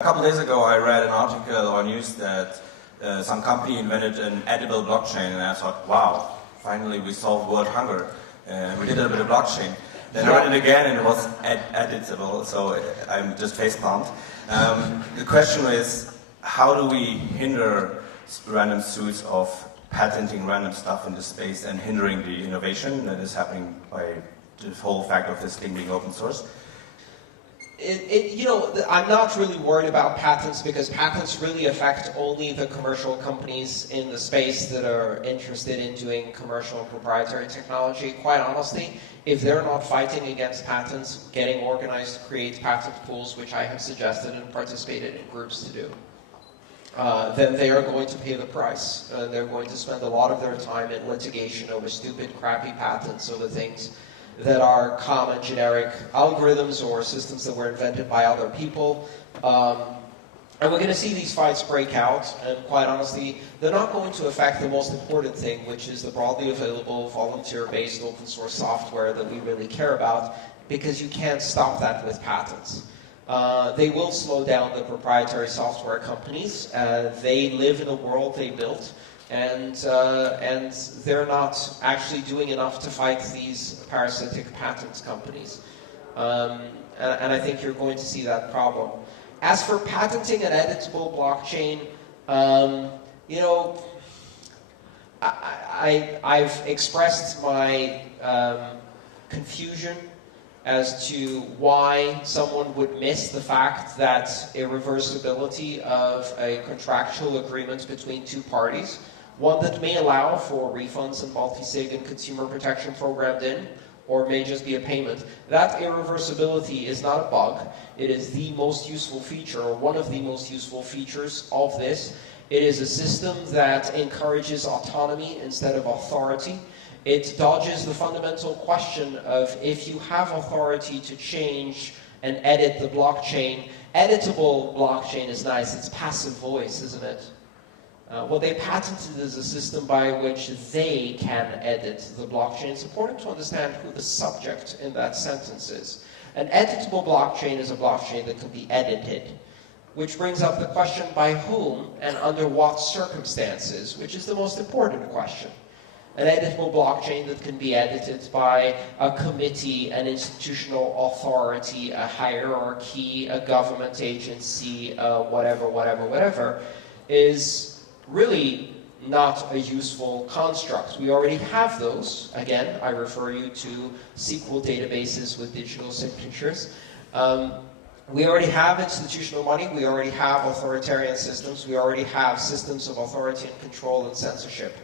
A couple of days ago I read an article or news that some company invented an edible blockchain, and I thought, wow, finally we solved world hunger. We did a bit of blockchain. Then I read it again and it was editable, so I'm just facepalmed. The question is, how do we hinder random suits of patenting random stuff in this space and hindering the innovation that is happening by the whole fact of this thing being open source? I'm not really worried about patents because patents really affect only the commercial companies in the space that are interested in doing commercial and proprietary technology. Quite honestly, if they're not fighting against patents, getting organized to create patent pools, which I have suggested and participated in groups to do, then they are going to pay the price. They're going to spend a lot of their time in litigation over stupid, crappy patents, over things that are common generic algorithms or systems that were invented by other people. And we're going to see these fights break out, and quite honestly, they're not going to affect the most important thing, which is the broadly available, volunteer-based, open source software that we really care about, because you can't stop that with patents. They will slow down the proprietary software companies. They live in a world they built, and they're not actually doing enough to fight these parasitic patents companies. And I think you're going to see that problem. As for patenting an editable blockchain, I've expressed my confusion as to why someone would miss the fact that irreversibility of a contractual agreement between two parties, one that may allow for refunds and multi-sig and consumer protection programmed in, or may just be a payment. That irreversibility is not a bug. It is the most useful feature, or one of the most useful features of this. It is a system that encourages autonomy instead of authority. It dodges the fundamental question of if you have authority to change and edit the blockchain. Editable blockchain is nice. It's passive voice, isn't it? What they patented is a system by which they can edit the blockchain. It's important to understand who the subject in that sentence is. An editable blockchain is a blockchain that can be edited, which brings up the question by whom and under what circumstances, which is the most important question. An editable blockchain that can be edited by a committee, an institutional authority, a hierarchy, a government agency, whatever, is really not a useful construct. We already have those. Again, I refer you to SQL databases with digital signatures. We already have institutional money. We already have authoritarian systems. We already have systems of authority and control and censorship.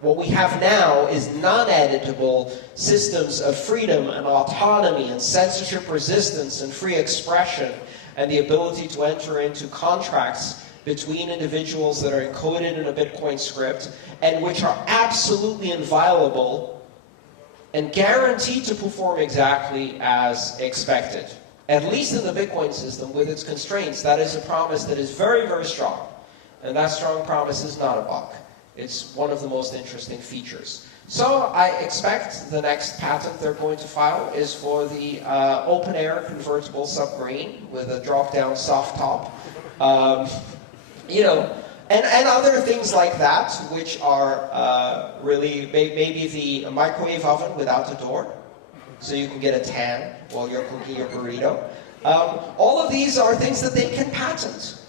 What we have now is non-editable systems of freedom and autonomy and censorship-resistance and free expression and the ability to enter into contracts between individuals that are encoded in a Bitcoin script and which are absolutely inviolable and guaranteed to perform exactly as expected. At least in the Bitcoin system with its constraints, that is a promise that is very, very strong. And that strong promise is not a bug. It's one of the most interesting features. So I expect the next patent they're going to file is for the open-air convertible submarine with a drop-down soft top. And other things like that, which are really maybe the microwave oven without a door, so you can get a tan while you're cooking your burrito. All of these are things that they can patent.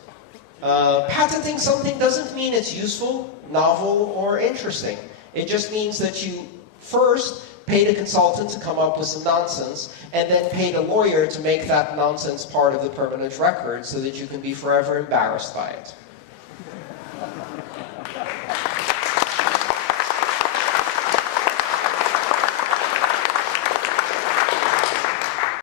Patenting something doesn't mean it's useful, novel, or interesting. It just means that you first paid a consultant to come up with some nonsense, and then paid a lawyer to make that nonsense part of the permanent record so that you can be forever embarrassed by it.